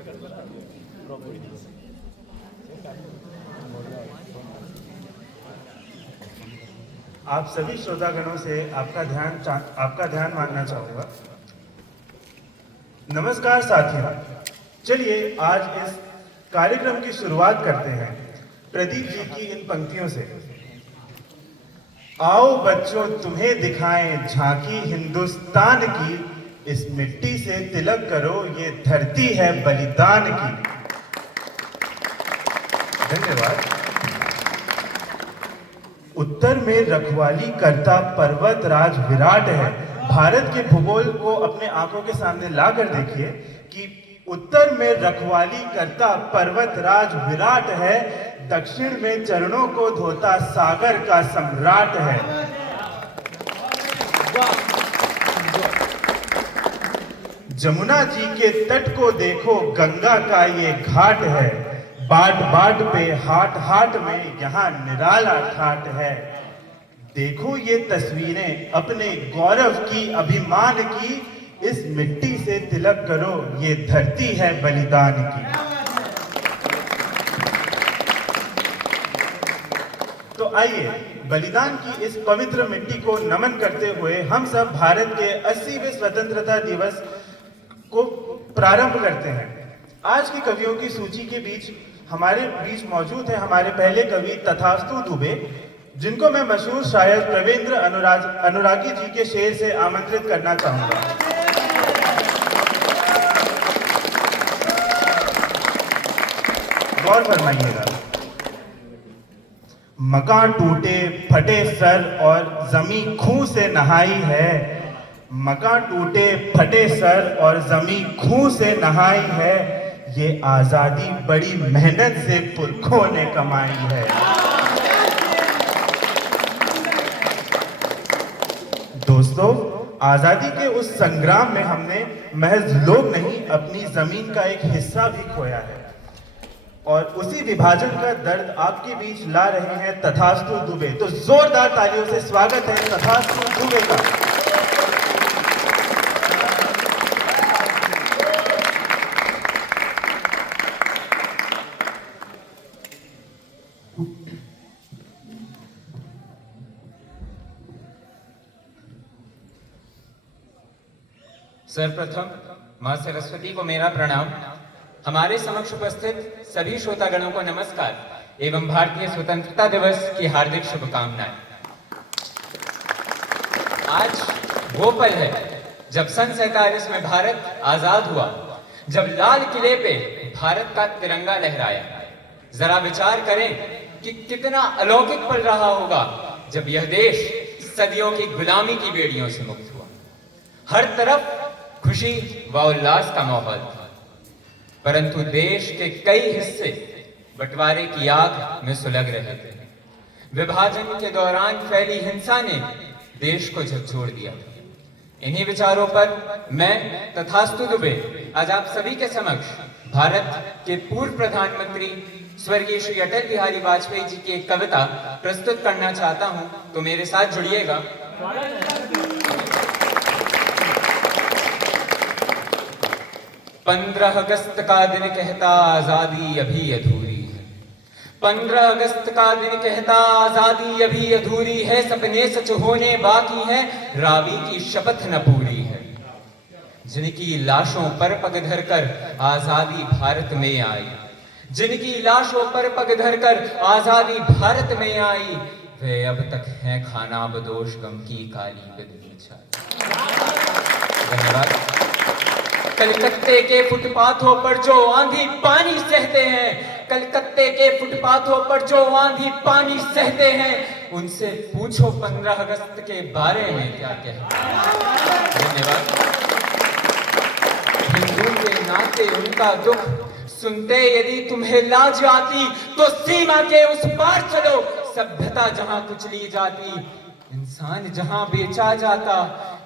आप सभी श्रोतागणों से आपका ध्यान मांगना चाहूंगा। नमस्कार साथियों, चलिए आज इस कार्यक्रम की शुरुआत करते हैं प्रदीप जी की इन पंक्तियों से। आओ बच्चों तुम्हें दिखाएं झांकी हिंदुस्तान की, इस मिट्टी से तिलक करो ये धरती है बलिदान की। धन्यवाद। उत्तर में रखवाली करता पर्वत राज विराट है। भारत के भूगोल को अपने आंखों के सामने लाकर देखिए कि उत्तर में रखवाली करता पर्वत राज विराट है, दक्षिण में चरणों को धोता सागर का सम्राट है। जमुना जी के तट को देखो गंगा का ये घाट है, बाट बाट पे हाट हाट में यहाँ निराला ठाट है। देखो ये तस्वीरें अपने गौरव की अभिमान की, इस मिट्टी से तिलक करो ये धरती है बलिदान की। तो आइए बलिदान की इस पवित्र मिट्टी को नमन करते हुए हम सब भारत के 80वें स्वतंत्रता दिवस को प्रारंभ करते हैं। आज के कवियों की सूची के बीच हमारे बीच मौजूद है हमारे पहले कवि तथास्तु दुबे, जिनको मैं मशहूर शायर प्रवेंद्र अनुरागी जी के शेर से आमंत्रित करना चाहूंगा। गौर फरमाइएगा। मकान टूटे फटे सर और जमीन खून से नहाई है, मकान टूटे फटे सर और जमीन खून से नहाई है, ये आजादी बड़ी मेहनत से पुरखों ने कमाई है। दोस्तों, आजादी के उस संग्राम में हमने महज लोग नहीं अपनी जमीन का एक हिस्सा भी खोया है, और उसी विभाजन का दर्द आपके बीच ला रहे हैं तथास्तु दुबे। तो जोरदार तालियों से स्वागत है तथास्तु दुबे का। सर्वप्रथम मां सरस्वती को मेरा प्रणाम। हमारे समक्ष उपस्थित सभी श्रोतागणों को नमस्कार एवं भारतीय स्वतंत्रता दिवस की हार्दिक शुभकामनाएं। आज वो पल है जब सन 47 में भारत आजाद हुआ, जब लाल किले पे भारत का तिरंगा लहराया। जरा विचार करें कि कितना अलौकिक पल रहा होगा जब यह देश सदियों की गुलामी की बेड़ियों से मुक्त हुआ। हर तरफ खुशी व उल्लास का माहौल था, परंतु देश के कई हिस्से बंटवारे की आग में सुलग रहे थे। विभाजन के दौरान फैली हिंसा ने देश को झकझोर दिया। इन्हीं विचारों पर मैं तथास्तु दुबे आज आप सभी के समक्ष भारत के पूर्व प्रधानमंत्री स्वर्गीय श्री अटल बिहारी वाजपेयी जी की एक कविता प्रस्तुत करना चाहता हूं, तो मेरे साथ जुड़िएगा। 15 अगस्त का दिन कहता आजादी अभी अधूरी है, 15 अगस्त का दिन कहता आजादी अभी अधूरी है, सपने सच होने बाकी है, रावी की शपथ न पूरी है। जिनकी लाशों पर पग धरकर आजादी भारत में आई, जिनकी लाशों पर पग धरकर आजादी भारत में आई, वे अब तक हैं खाना बदोश गम की काली बदली छाई। धन्यवाद। कलकत्ते के फुटपाथों पर जो आंधी पानी सहते हैं, कलकत्ते के फुटपाथों पर जो आंधी पानी सहते हैं, उनसे पूछो 15 अगस्त के बारे में क्या कहते हैं। धन्यवाद। हिंदू के नाते उनका दुख सुनते यदि तुम्हें लाज आती, तो सीमा के उस पार चलो। सभ्यता जहां कुचली जाती, इंसान जहां बेचा जाता,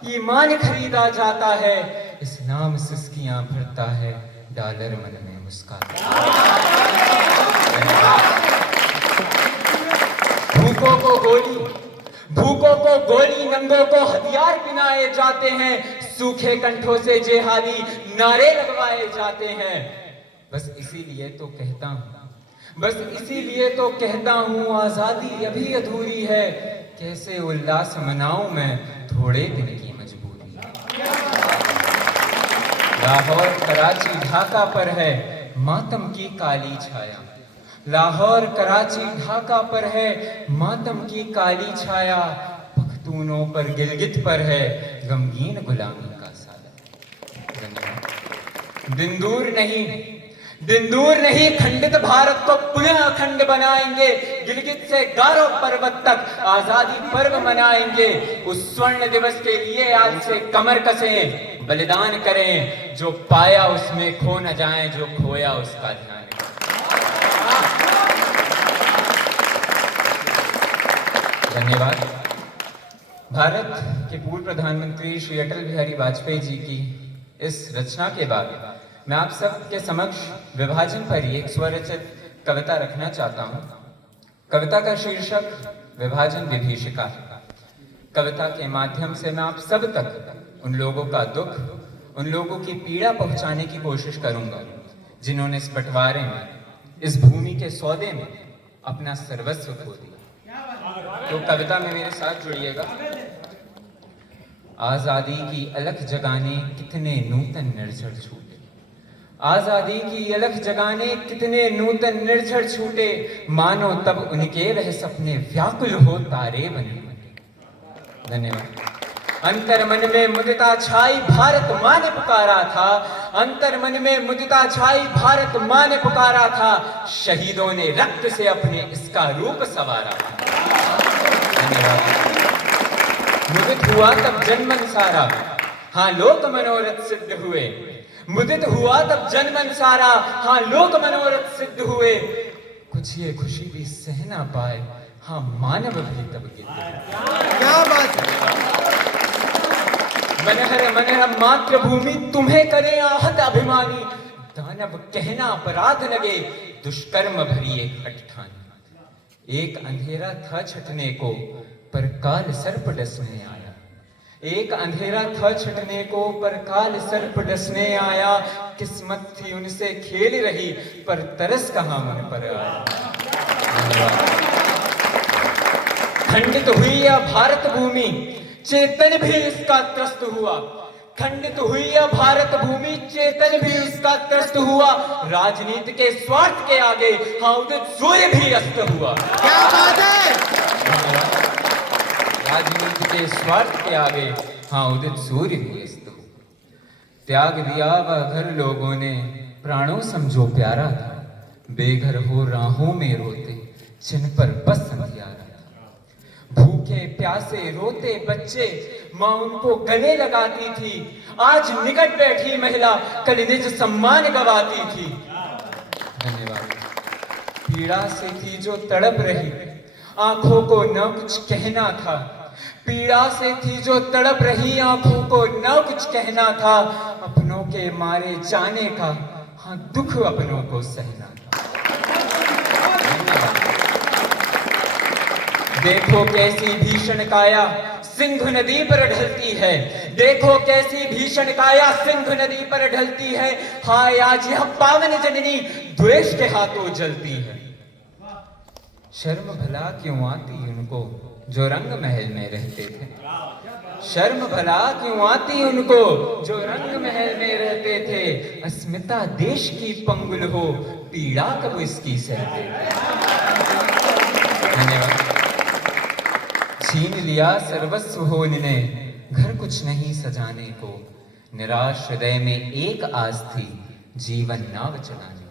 ईमान खरीदा जाता है, इस्लाम सिस्कियां भरता है, डॉलर मन में मुस्काता। भूखों को गोली, नंगों को हथियार पिनाए जाते हैं, सूखे कंठों से जिहादी नारे लगवाए जाते हैं। बस इसीलिए तो कहता हूँ, बस इसीलिए तो कहता हूँ, आजादी अभी अधूरी है, कैसे उल्लास मनाऊं मैं, थोड़े दिन की मजबूरी है। लाहौर कराची ढाका पर है मातम की काली छाया, लाहौर कराची ढाका पर है मातम की काली छाया, पख्तूनों पर गिलगित पर है गमगीन गुलामी का साया। धन्यवाद। दिन दूर नहीं खंडित भारत को पुनः अखंड बनाएंगे, गिलगित से गारो पर्वत तक आजादी पर्व मनाएंगे। उस स्वर्ण दिवस के लिए आज से कमर कसें, बलिदान करें, जो पाया उसमें खो न जाए, जो खोया उसका ध्यान रखें। धन्यवाद। भारत के पूर्व प्रधानमंत्री श्री अटल बिहारी वाजपेयी जी की इस रचना के बाद मैं आप सबके समक्ष विभाजन पर ही एक स्वरचित कविता रखना चाहता हूं। कविता का शीर्षक विभाजन विभीषिका है। कविता के माध्यम से मैं आप सब तक उन लोगों का दुख, उन लोगों की पीड़ा पहुंचाने की कोशिश करूंगा जिन्होंने इस बंटवारे में, इस भूमि के सौदे में अपना सर्वस्व खो दिया। तो कविता में मेरे साथ जुड़िएगा। आजादी की अलख जगाने कितने नूतन निर्झर छूटे, आजादी की अलख जगाने कितने नूतन निर्झर छूटे, मानो तब उनके वह सपने व्याकुल हो तारे बने। धन्यवाद। अंतर मन में मुदिता छाई भारत माँ ने पुकारा था, अंतर मन में मुदिता छाई भारत माँ ने पुकारा था, शहीदों ने रक्त से अपने इसका रूप संवारा था। धन्यवाद। मुदित हुआ तब जनमन सारा, हाँ लोक मनोरथ सिद्ध हुए, मुदित हुआ तब जनमन सारा, हाँ लोक मनोरथ सिद्ध हुए, कुछ ये खुशी भी सह ना पाए, हाँ मानव भी तब गिद्ध। क्या बात है। मनहर मनहर मातृभूमि तुम्हें करे आहत अभिमानी, दानव कहना अपराध लगे, दुष्कर्म भरी एक हठ ठानी। एक अंधेरा था छटने को पर काल सर्प डसने आया, एक अंधेरा था छटने को पर काल सर्प डसने आया, किस्मत थी उनसे खेल रही पर तरस कहां मन पर आया। खंडित हुई यह भारत भूमि, चेतन भी इसका त्रस्त हुआ, खंडित हुई यह भारत भूमि, चेतन भी उसका त्रस्त हुआ, राजनीति के स्वार्थ के आगे हाँ उदित सूर्य भी अस्त हुआ। क्या बात है। राजनीति के स्वार्थ के आगे हाँ उदित सूर्य भी अस्त हुआ। त्याग दिया वह घर लोगों ने, प्राणों समझो प्यारा था, बेघर हो राहों में रोते, जिन पर बस अंधियारा था। भूखे प्यासे रोते बच्चे, माँ उनको गले लगाती थी, आज निकट बैठी महिला कल निज सम्मान गवाती थी। धन्यवाद। पीड़ा से थी जो तड़प रही, आंखों को न कुछ कहना था, पीड़ा से थी जो तड़प रही, आंखों को न कुछ कहना था, अपनों के मारे जाने का हाँ दुख अपनों को सहना था। देखो कैसी भीषण काया सिंधु नदी पर ढलती है, देखो कैसी भीषण काया सिंधु नदी पर ढलती है, हाय आज यह पावन जननी द्वेष के हाथों जलती है। शर्म भला क्यों आती उनको जो रंग महल में रहते थे, शर्म भला क्यों आती उनको जो रंग महल में रहते थे, अस्मिता देश की पंगुल हो पीड़ा कब इसकी सहते थे। धन्यवाद। छीन लिया सर्वस्व हो ने, घर कुछ नहीं सजाने को, निराश हृदय में एक आस थी जीवन नाव चलाने को।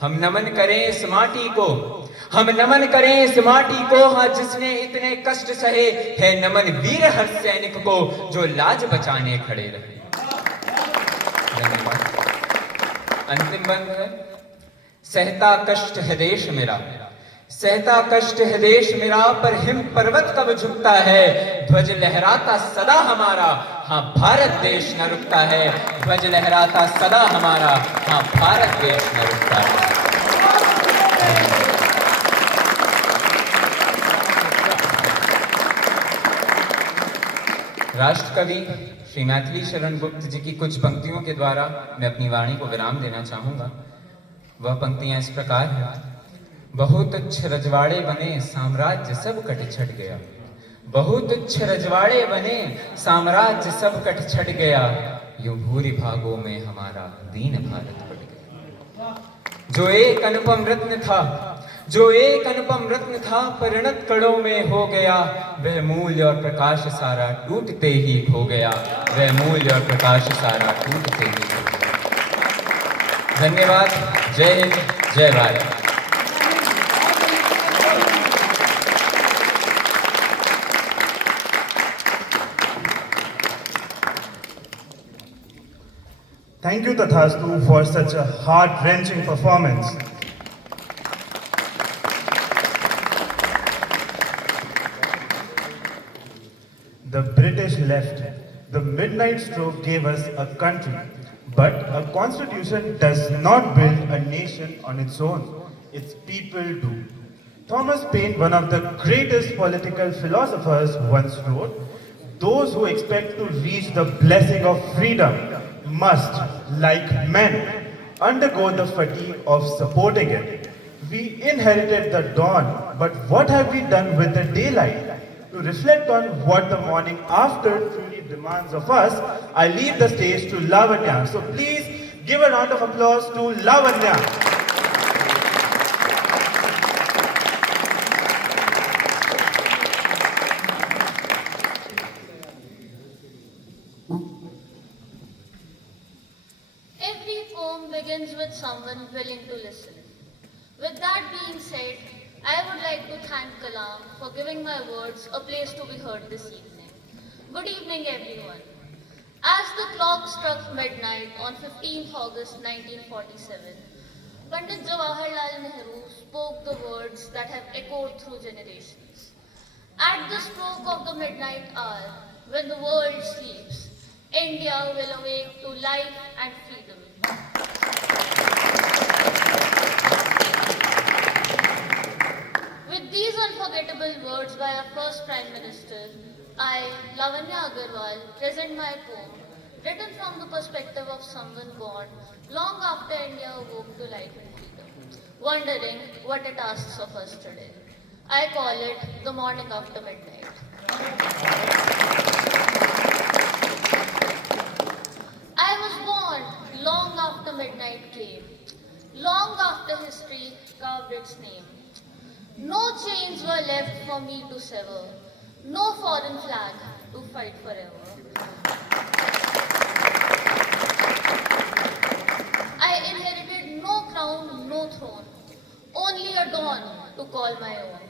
हम नमन करें इस माटी को, हम नमन करें इस माटी को, हाँ जिसने इतने कष्ट सहे, है नमन वीर हर सैनिक को जो लाज बचाने खड़े रहे। धन्यवाद। अंतिम बंद है। सहता कष्ट है देश मेरा, सहता कष्ट है देश मेरा, पर हिम पर्वत कब झुकता है, ध्वज लहराता सदा हमारा, हाँ भारत देश न रुकता है, ध्वज लहराता सदा हमारा, हाँ भारत देश न रुकता है। राष्ट्र कवि श्री मैथिली शरण गुप्त जी की कुछ पंक्तियों के द्वारा मैं अपनी वाणी को विराम देना चाहूंगा। वह पंक्तियां इस प्रकार हैं। बहुत तुच्छ रजवाड़े बने साम्राज्य सब कट छट गया। बहुत तुच्छ रजवाड़े बने साम्राज्य सब कट छट गया। यूं भूरि भागों में हमारा दीन भारत पड़ गया। जो एक अनुपम रत्न था, जो एक अनुपम रत्न था, परिणत कणों में हो गया। वह मूल्य और प्रकाश सारा टूटते ही खो गया। वह मूल्य और प्रकाश सारा टूटते ही खो गया। धन्यवाद। जय हिंद, जय Bharat. Thank you, Tathastu, for such a heart-wrenching performance. The British left. The midnight stroke gave us a country. But a constitution does not build a nation on its own. Its people do. Thomas Paine, one of the greatest political philosophers, once wrote, "Those who expect to reach the blessing of freedom must, like men, undergo the fatigue of supporting it." We inherited the dawn, but what have we done with the daylight? To reflect on what the morning after truly demands of us, I leave the stage to Lavanya. So please give a round of applause to Lavanya. Every poem begins with someone willing to listen. With that being said, I would like to thank Kalam for giving my words a place to be heard this evening. Good evening, everyone. As the clock struck midnight on 15th August 1947, Pandit Jawaharlal Nehru spoke the words that have echoed through generations. At the stroke of the midnight hour, when the world sleeps, India will awake to life and freedom. With these unforgettable words by our first Prime Minister, I, Lavanya Agarwal, present my poem, written from the perspective of someone born long after India awoke to life and freedom, wondering what it asks of us today. I call it The Morning After Midnight. I was born long after midnight came, long after history carved its name. No chains were left for me to sever, no foreign flag to fight forever. I inherited no crown, no throne, only a dawn to call my own,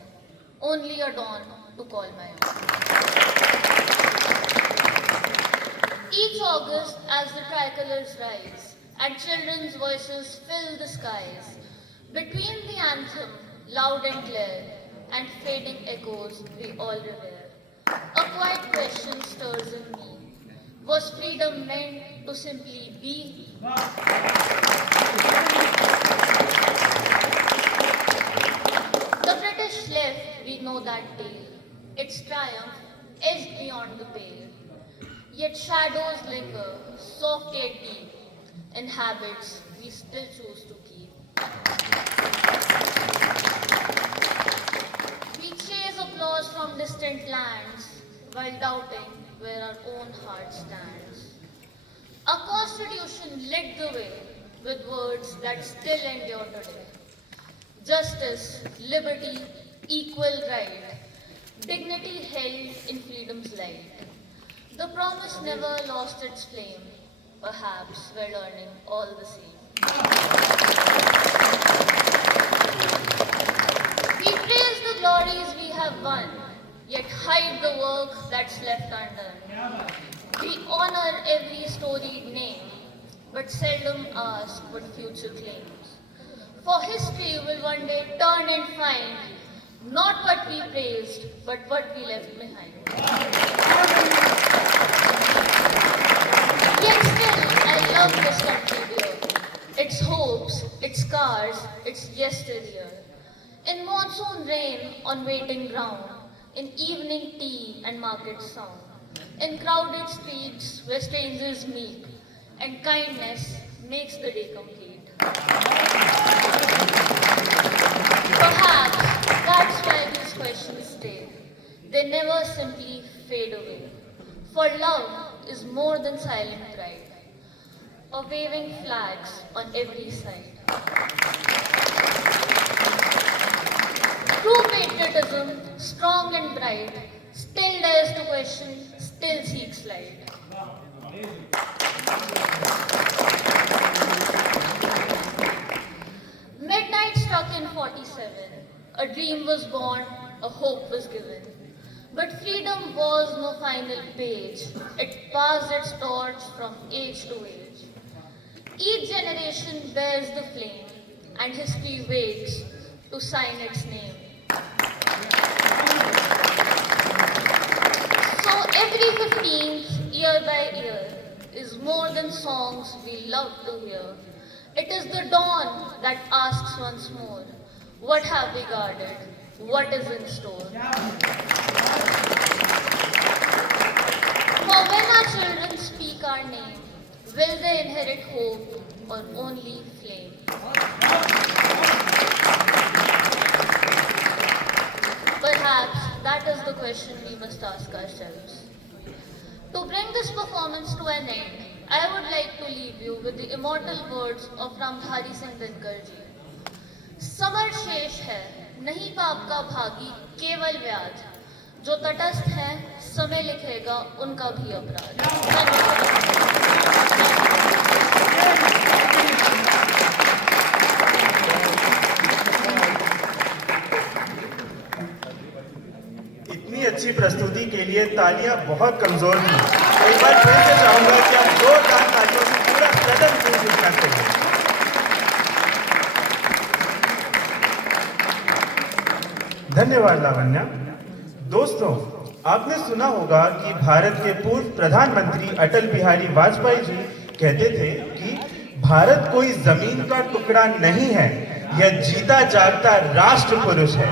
only a dawn to call my own. Each August, as the tricolors rise and children's voices fill the skies, between the anthem, loud and clear, and fading echoes we all revere, a quiet question stirs in me. Was freedom meant to simply be? The British left, we know that tale. Its triumph edged beyond the pale. Yet shadows linger, soft yet deep, in habits we still choose to keep. We chase applause from distant lands while doubting where our own heart stands. Our constitution lit the way with words that still endure today. Justice, liberty, equal right, dignity held in freedom's light. The promise never lost its flame. Perhaps we're learning all the same. We praise the glories we have won, yet hide the work that's left undone. We honor every storied name, but seldom ask what future claims. For history will one day turn and find not what we praised, but what we left behind. Yet still, I love this country dear. Its hopes, its scars, its yesteryear. In monsoon rain on waiting ground, in evening tea and market sound, in crowded streets where strangers meet, and kindness makes the day complete. Perhaps that's why these questions stay. They never simply fade away. For love is more than silent pride, or waving flags on every side. True patriotism, strong and bright, still dares to question, still seeks light. Midnight struck in 47. A dream was born, a hope was given. But freedom was no final page. It passed its torch from age to age. Each generation bears the flame, and history waits to sign its name. So every 15th, year by year, is more than songs we love to hear. It is the dawn that asks once more, what have we guarded? What is in store? For when our children speak our name, will they inherit hope or only flame? Perhaps that is the question we must ask ourselves. To bring this performance to an end, I would like to leave you with the immortal words of Ramdhari Singh Dinkar ji. Summer शेष है, नहीं पाप का भागी केवल व्याज, जो तटस्थ है समय लिखेगा उनका भी अपराध। इतनी अच्छी प्रस्तुति के लिए तालियां बहुत कमजोर थी। एक बार फिर से चाहूंगा कि आप जोरदार तालियों से पूरा सदन गूंज उठना चाहिए। धन्यवाद लावण्या। दोस्तों, आपने सुना होगा कि भारत के पूर्व प्रधानमंत्री अटल बिहारी वाजपेयी जी कहते थे कि भारत कोई जमीन का टुकड़ा नहीं है, यह जीता जागता राष्ट्र पुरुष है।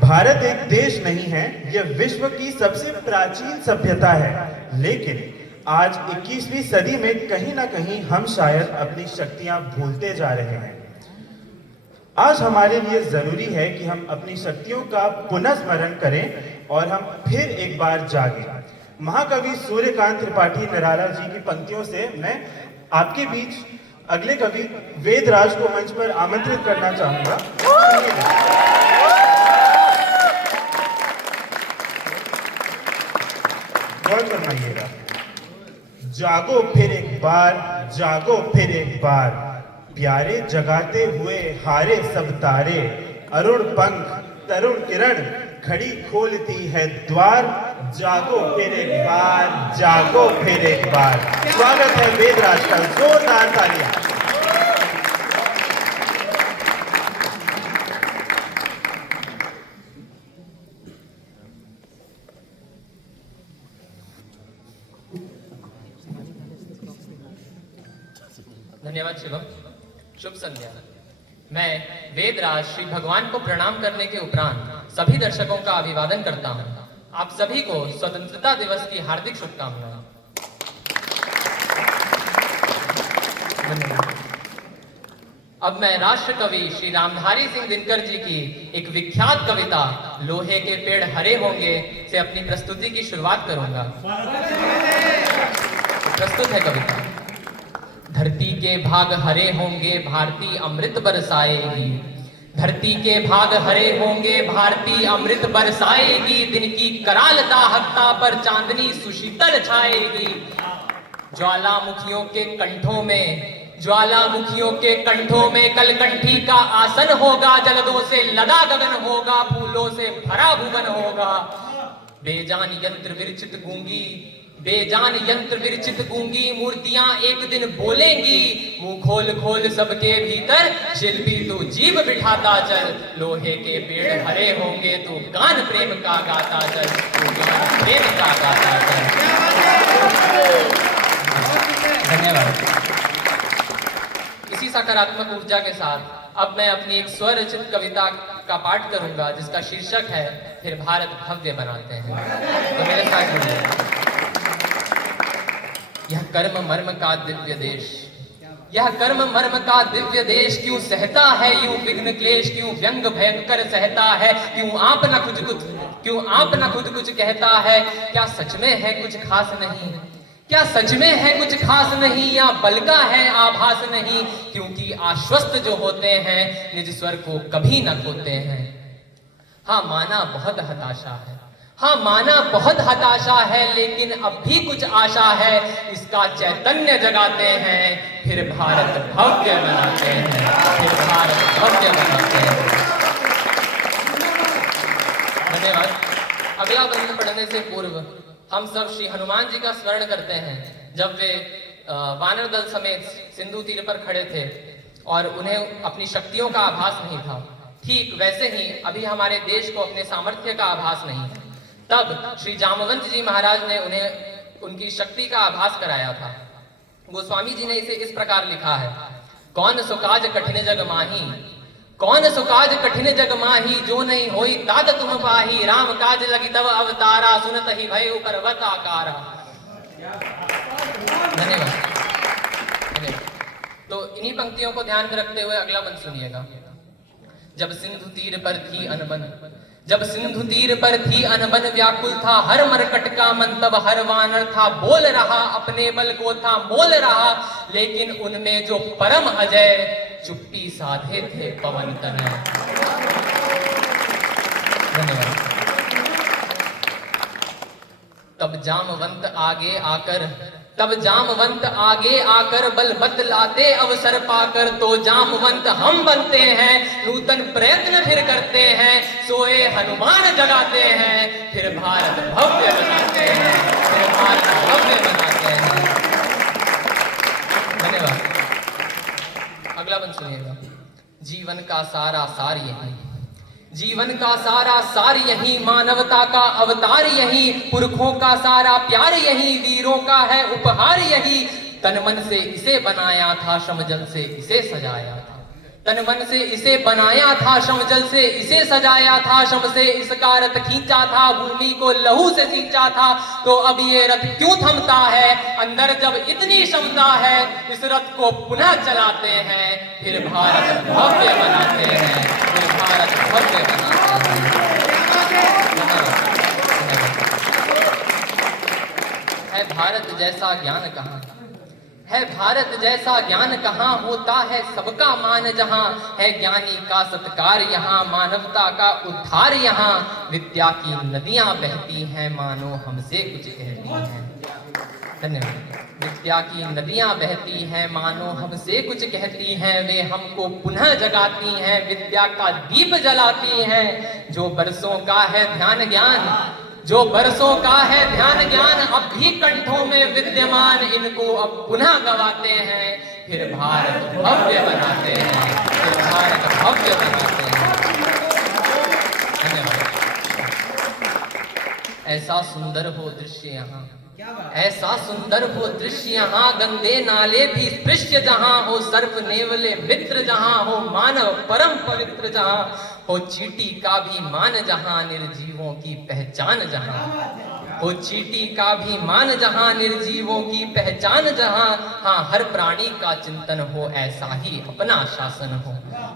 भारत एक देश नहीं है, यह विश्व की सबसे प्राचीन सभ्यता है। लेकिन आज 21वीं सदी में कहीं ना कहीं हम शायद अपनी शक्तियां भूलते जा रहे हैं। आज हमारे लिए जरूरी है कि हम अपनी शक्तियों का पुनर्स्मरण करें और हम फिर एक बार जागें। महाकवि सूर्यकांत त्रिपाठी निराला जी की पंक्तियों से मैं आपके बीच अगले कवि वेदराज को मंच पर आमंत्रित करना चाहूंगा। गौर फरमाइएगा। जागो फिर एक बार, जागो फिर एक बार, प्यारे जगाते हुए हारे सब तारे, अरुण पंख तरुण किरण खड़ी खोलती है द्वार, जागो फिर एक बार, जागो फिर एक बार। स्वागत है वेदराज का, जोरदार तालियां। धन्यवाद शिवम। शुभ संध्या। मैं वेदराज श्री भगवान को प्रणाम करने के उपरांत सभी दर्शकों का अभिवादन करता हूं। आप सभी को स्वतंत्रता दिवस की हार्दिक शुभकामनाएं। अब मैं राष्ट्र कवि श्री रामधारी सिंह दिनकर जी की एक विख्यात कविता लोहे के पेड़ हरे होंगे से अपनी प्रस्तुति की शुरुआत करूंगा। प्रस्तुत है कविता। धरती के भाग हरे होंगे, भारती अमृत बरसाएगी। धरती के भाग हरे होंगे, भारती अमृत बरसाएगी। दिन की कराल दाहकता पर चांदनी सुशीतल छाएगी। ज्वालामुखियों के कंठों में, ज्वालामुखियों के कंठों में कलकंठी का आसन होगा। जलदों से लदा गगन होगा, फूलों से भरा भुवन होगा। बेजान यंत्र विरचित गूंगी, बेजान यंत्र विरचित गूंगी मूर्तियां एक दिन बोलेंगी। मुंह खोल खोल सबके भीतर शिल्पी तू जीव बिठाता चल। लोहे के पेड़ हरे होंगे, तू गान प्रेम का गाता चल, तू गान प्रेम का गाता चल। धन्यवाद। इसी सकारात्मक ऊर्जा के साथ अब मैं अपनी एक स्वरचित कविता का पाठ करूंगा जिसका शीर्षक है फिर भारत भव्य बनाते हैं। तो मेरे साथ जुड़िए। यह कर्म मर्म का दिव्य देश, यह कर्म मर्म का दिव्य देश क्यों सहता है यूं विघ्न क्लेश, क्यों व्यंग भयंकर सहता है, क्यों आप न खुद कुछ कहता है। क्या सच में है कुछ खास नहीं, क्या सच में है कुछ खास नहीं, या बल का है आभास नहीं, क्योंकि आश्वस्त जो होते हैं निज स्वर को कभी न खोते हैं। हाँ माना बहुत हताशा है, हाँ माना बहुत हताशा है, लेकिन अब भी कुछ आशा है, इसका चैतन्य जगाते हैं, फिर भारत भव्य बनाते हैं, फिर भारत भव्य बनाते हैं। धन्यवाद। अगला बंद पढ़ने से पूर्व हम सब श्री हनुमान जी का स्मरण करते हैं, जब वे वानर दल समेत सिंधु तीर पर खड़े थे और उन्हें अपनी शक्तियों का आभास नहीं था। ठीक वैसे ही अभी हमारे देश को अपने सामर्थ्य का आभास नहीं है। तब श्री जामवंत जी महाराज ने उन्हें उनकी शक्ति का आभास कराया था। गोस्वामी जी ने इसे इस प्रकार लिखा है, कौन सुकाज कठिन जग माही, कौन सुकाज कठिन जग माही, जो नहीं होई तात तुम पाही, राम काज लगी तब अवतारा, सुनत ही भय पर्वत आकारा। धन्यवाद। तो इन्हीं पंक्तियों को ध्यान में रखते हुए अगला बंद सुनिएगा। जब सिंधु तीर पर थी अनबन, जब सिंधु तीर पर थी अनबन, व्याकुल था हर मरकट का मन, तब हर वानर था बोल रहा, अपने बल को था मोल रहा, लेकिन उनमें जो परम अजय, चुप्पी साधे थे पवन तनय। धन्यवाद। तब जामवंत आगे आकर, तब जामवंत आगे आकर बल बतलाते अवसर पाकर, तो जामवंत हम बनते हैं, नूतन प्रयत्न फिर करते हैं, सोए हनुमान जगाते हैं, फिर भारत भव्य बनाते हैं, फिर भारत भव्य बनाते हैं। धन्यवाद। अगला बंद सुनिएगा। जीवन का सारा सार यही, जीवन का सारा सार यही, मानवता का अवतार यही, पुरखों का सारा प्यार यही, वीरों का है उपहार यही, तन मन से इसे बनाया था, श्रम जल से इसे सजाया था, तन मन से इसे बनाया था, श्रम जल से इसे सजाया था, श्रम से इसका रथ खींचा था, भूमि को लहू से सींचा था, तो अब ये रथ क्यों थमता है, अंदर जब इतनी क्षमता है, इस रथ को पुनः चलाते हैं, फिर भारत भव्य बनाते हैं, फिर भारत भव्य बनाते हैं। है भारत जैसा ज्ञान कहाँ, है भारत जैसा ज्ञान कहाँ, होता है सबका मान जहाँ, है ज्ञानी का सत्कार यहाँ, मानवता का उद्धार यहाँ, विद्या की नदियां बहती हैं, मानो हमसे कुछ कहती हैं। धन्यवाद। विद्या की नदियां बहती हैं, मानो हमसे कुछ कहती हैं, वे हमको पुनः जगाती हैं, विद्या का दीप जलाती हैं, जो बरसों का है ध्यान ज्ञान, जो बरसों का है ध्यान ज्ञान, अब भी कंठों में विद्यमान, इनको अब पुनः गवाते हैं, फिर भारत भव्य बनाते हैं, फिर भारत भव्य बनाते हैं। धन्यवाद। ऐसा सुंदर हो दृश्य यहाँ, ऐसा सुंदर हो दृश्य यहाँ, गंदे नाले भी स्पृश्य जहाँ हो, सर्प नेवले मित्र जहाँ हो, मानव परम पवित्र जहाँ हो, चींटी का भी मान जहाँ, निर्जीवों की पहचान जहाँ हो, चींटी का भी मान जहाँ, निर्जीवों की पहचान जहाँ, हाँ हर प्राणी का चिंतन हो, ऐसा ही अपना शासन हो,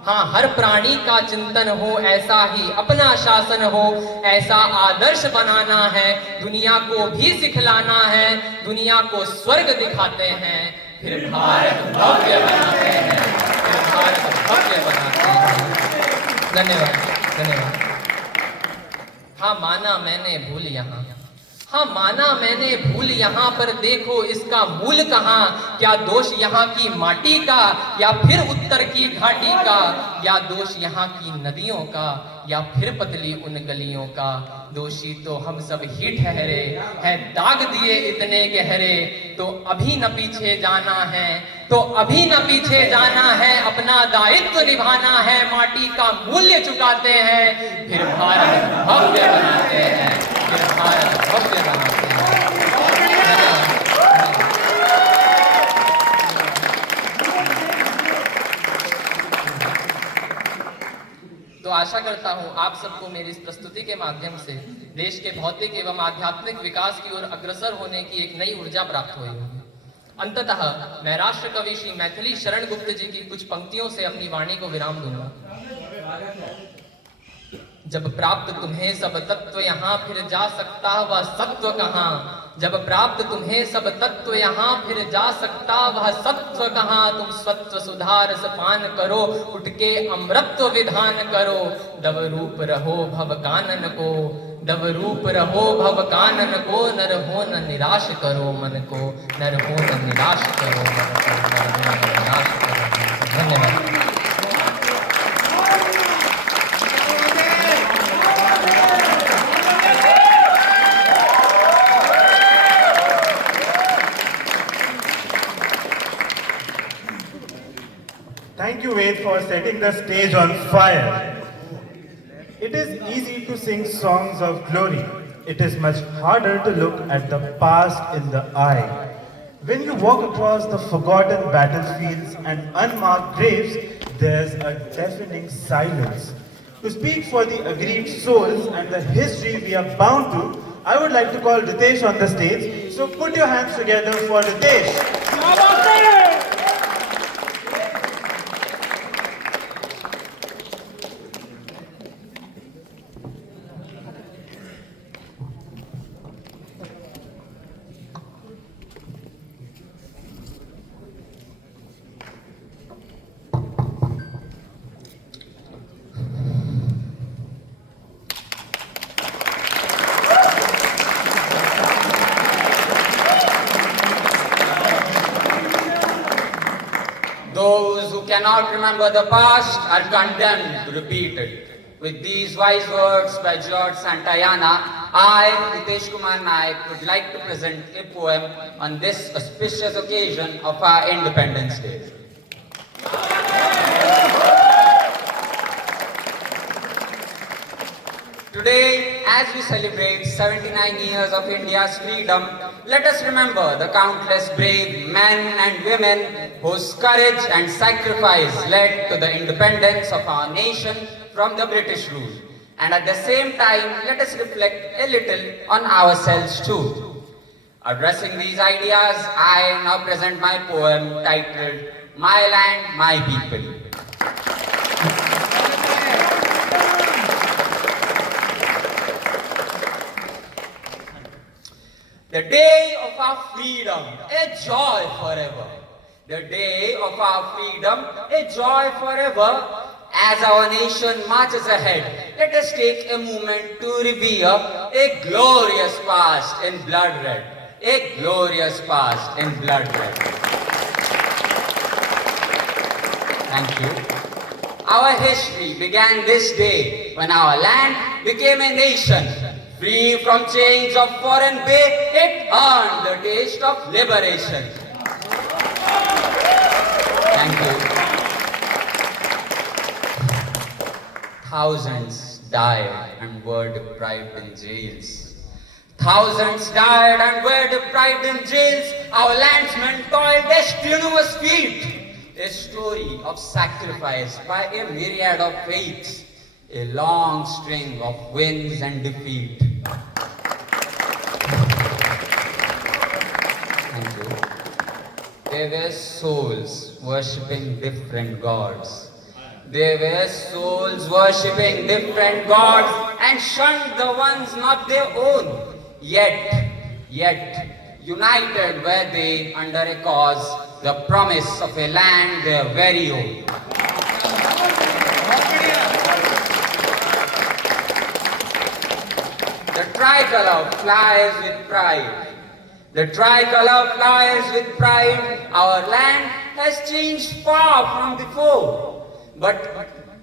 हाँ हर प्राणी का चिंतन हो, ऐसा ही अपना शासन हो, ऐसा आदर्श बनाना है, दुनिया को भी सिखलाना है, दुनिया को स्वर्ग दिखाते हैं, फिर भारत भव्य बनाते हैं, फिर भारत भव्य बनाते हैं। धन्यवाद। धन्यवाद। हाँ माना मैंने भूल यहाँ, हाँ माना मैंने भूल यहाँ, पर देखो इसका मूल कहाँ, क्या दोष यहाँ की माटी का, या फिर उत्तर की घाटी का, या दोष यहाँ की नदियों का, या फिर पतली उन गलियों का, दोषी तो हम सब ही ठहरे हैं, दाग दिए इतने गहरे, तो अभी न पीछे जाना है, तो अभी न पीछे जाना है, अपना दायित्व निभाना है, माटी का मूल्य चुकाते हैं, फिर भारत भव्य बनाते हैं, फिर भारत भव्य बनाते हैं। तो आशा करता हूँ आप सबको मेरी इस प्रस्तुति के माध्यम से देश के भौतिक एवं आध्यात्मिक विकास की ओर अग्रसर होने की एक नई ऊर्जा प्राप्त हुई होगी। अंततः मैं राष्ट्र कवि श्री मैथिली शरण गुप्त जी की कुछ पंक्तियों से अपनी वाणी को विराम दूंगा। जब प्राप्त तुम्हें सब तत्व यहाँ फिर जा सकता वह सत्व कहाँ। जब प्राप्त तुम्हें सब तत्व यहाँ फिर जा सकता वह सत्व कहाँ। तुम सत्व सुधार पान करो उठ के अमृत्व विधान करो। दव रूप रहो भव कानन को, दव रूप रहो भव कानन को। नर हो न निराश करो मन को, नर हो न निराश करो मन को, नर हो न निराश करो मन को। धन्यवाद। Thank you, Ved, for setting the stage on fire. It is easy to sing songs of glory. It is much harder to look at the past in the eye. When you walk across the forgotten battlefields and unmarked graves, there's a deafening silence. To speak for the aggrieved souls and the history we are bound to, I would like to call Ritesh on the stage. So put your hands together for Ritesh. Those who cannot remember the past are condemned to repeat it. With these wise words by George Santayana, I, Ritesh Kumar Naik, would like to present a poem on this auspicious occasion of our Independence Day. Today, as we celebrate 79 years of India's freedom, let us remember the countless brave men and women whose courage and sacrifice led to the independence of our nation from the British rule. And at the same time, let us reflect a little on ourselves too. Addressing these ideas, I now present my poem titled My Land, My People. The day of our freedom, a joy forever. The day of our freedom, a joy forever. As our nation marches ahead, let us take a moment to revere a glorious past in blood red. A glorious past in blood red. Thank you. Our history began this day when our land became a nation. Free from chains of foreign bay, it earned the taste of liberation. Thank you. Thousands died and were deprived in jails. Thousands died and were deprived in jails. Our landsmen toiled their strenuous feet. A story of sacrifice by a myriad of faiths. A long string of wins and defeat. Thank you. There were souls worshipping different gods. There were souls worshipping different gods and shunned the ones not their own. Yet, united were they under a cause, the promise of a land their very own. The tricolor flies with pride. The tricolor flies with pride. Our land has changed far from before. But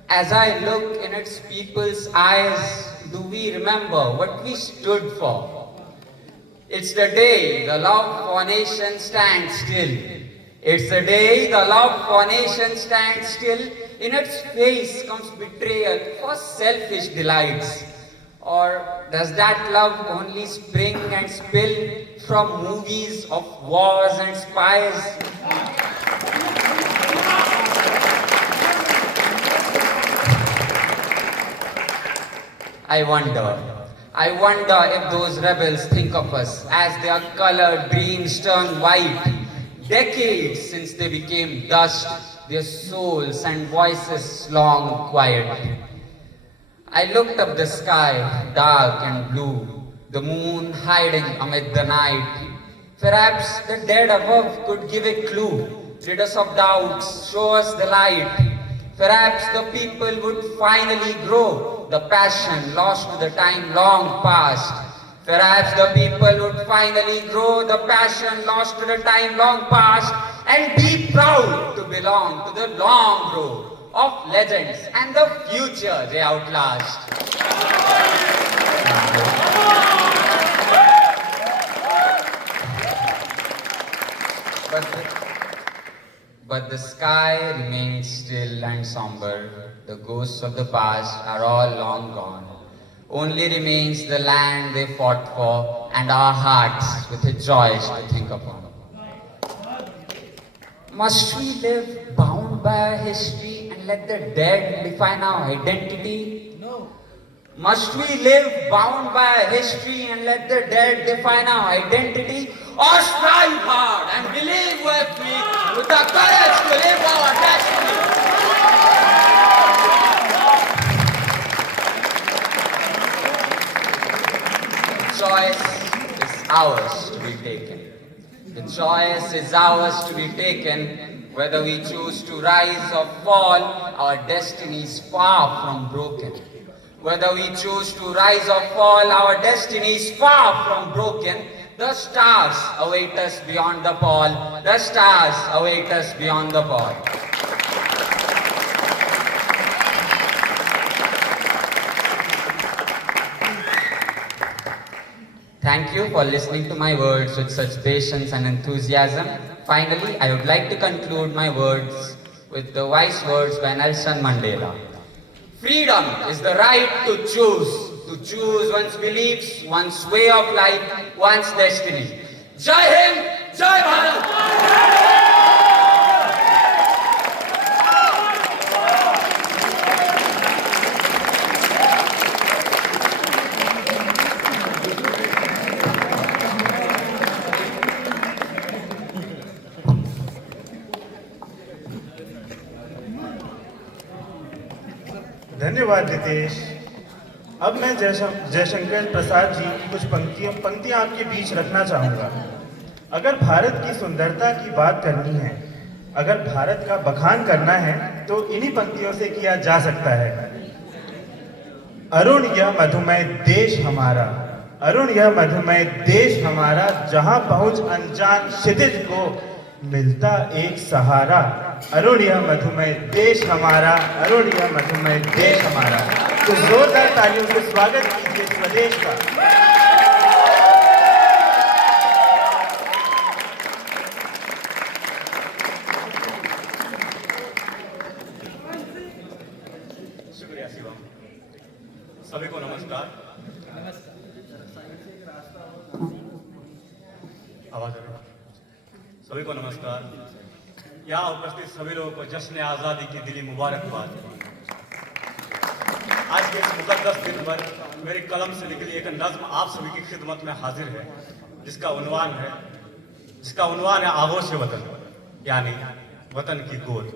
as I look in its people's eyes, do we remember what we stood for? It's the day the love for nation stands still. It's the day the love for nation stands still. In its face comes betrayal for selfish delights. Or does that love only spring and spill from movies of wars and spies? I wonder if those rebels think of us as their colored dreams turn white. Decades since they became dust, their souls and voices long quiet. I looked up the sky, dark and blue, the moon hiding amid the night. Perhaps the dead above could give a clue, rid us of doubts, show us the light. Perhaps the people would finally grow, the passion lost to the time long past. Perhaps the people would finally grow, the passion lost to the time long past, and be proud to belong to the long row of legends and the future they outlast. But the sky remains still and somber. The ghosts of the past are all long gone. Only remains the land they fought for and our hearts with its joys to think upon. Must we live bound by our history and let the dead define our identity? No. Must we live bound by our history and let the dead define our identity? Or strive hard and believe we're free with the courage to live our destiny? The choice is ours to be taken. The choice is ours to be taken. Whether we choose to rise or fall, our destiny is far from broken. Whether we choose to rise or fall, our destiny is far from broken. The stars await us beyond the pole. The stars await us beyond the pole. Thank you for listening to my words with such patience and enthusiasm. Finally, I would like to conclude my words with the wise words by Nelson Mandela. Freedom is the right to choose one's beliefs, one's way of life, one's destiny. Jai Hind, Jai Bharat! धन्यवाद रितेश। अब मैं जयशंकर प्रसाद जी की कुछ पंक्तियां आपके बीच रखना चाहूँगा। अगर भारत की सुंदरता की बात करनी है, अगर भारत का बखान करना है, तो इन्हीं पंक्तियों से किया जा सकता है। अरुण यह मधुमय देश हमारा, अरुण यह मधुमय देश हमारा, जहाँ पहुँच अनजान क्षितिज को मिलता एक सहारा। अरुण यह मधुमय देश हमारा, अरुण यह मधुमय देश हमारा। तो जोरदार तालियों से स्वागत कीजिए स्वदेश का। शुक्रिया शिवम। सभी को नमस्कार। आवाज आ रही है? सभी को नमस्कार। यहाँ उपस्थित सभी लोगों को जश्न आज़ादी की दिली मुबारकबाद। आज के इस मुकद्दस दिन पर मेरी कलम से निकली एक नज्म आप सभी की खिदमत में हाजिर है, जिसका उन्वान है आगोश वतन, यानी वतन की गोद।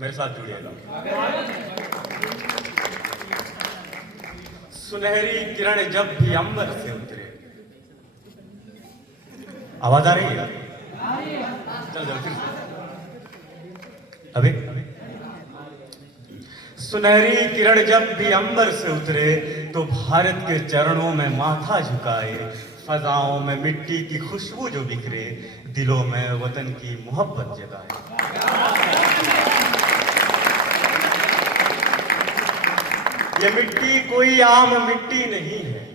मेरे साथ जुड़िएगा। सुनहरी किरण जब भी अंबर से उतरे। आवाज आ रही है? चल जल्दी अभी। सुनहरी किरण जब भी अंबर से उतरे तो भारत के चरणों में माथा झुकाए, फजाओं में मिट्टी की खुशबू जो बिखरे, दिलों में वतन की मोहब्बत जगाए। ये मिट्टी कोई आम मिट्टी नहीं है,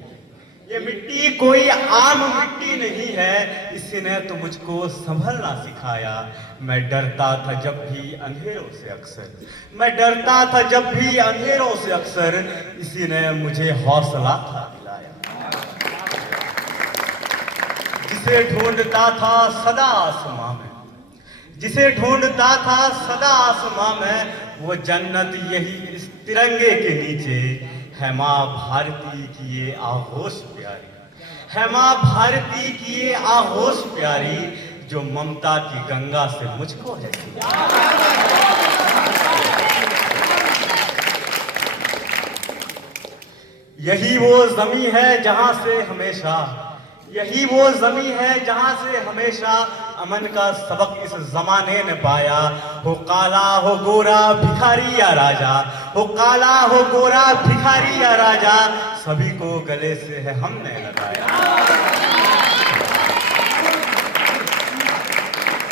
ये मिट्टी कोई आम मिट्टी नहीं है, इसने तो मुझको संभलना सिखाया। मैं डरता था जब भी अंधेरों से अक्सर, मैं डरता था जब भी अंधेरों से अक्सर, इसी ने मुझे हौसला था दिलाया। जिसे ढूंढता था सदा आसमां में, जिसे ढूंढता था सदा आसमां में, वो जन्नत यही इस तिरंगे के नीचे है माँ भारती की ये आगोश प्यारी, है माँ भारती की ये आगोश प्यारी, जो ममता की गंगा से मुझको है। यही वो जमी है जहां से हमेशा, यही वो जमी है जहां से हमेशा अमन का सबक इस जमाने ने पाया। हो काला हो गोरा भिखारी या राजा, हो काला हो गोरा भिखारी या राजा, सभी को गले से है हमने लगाया।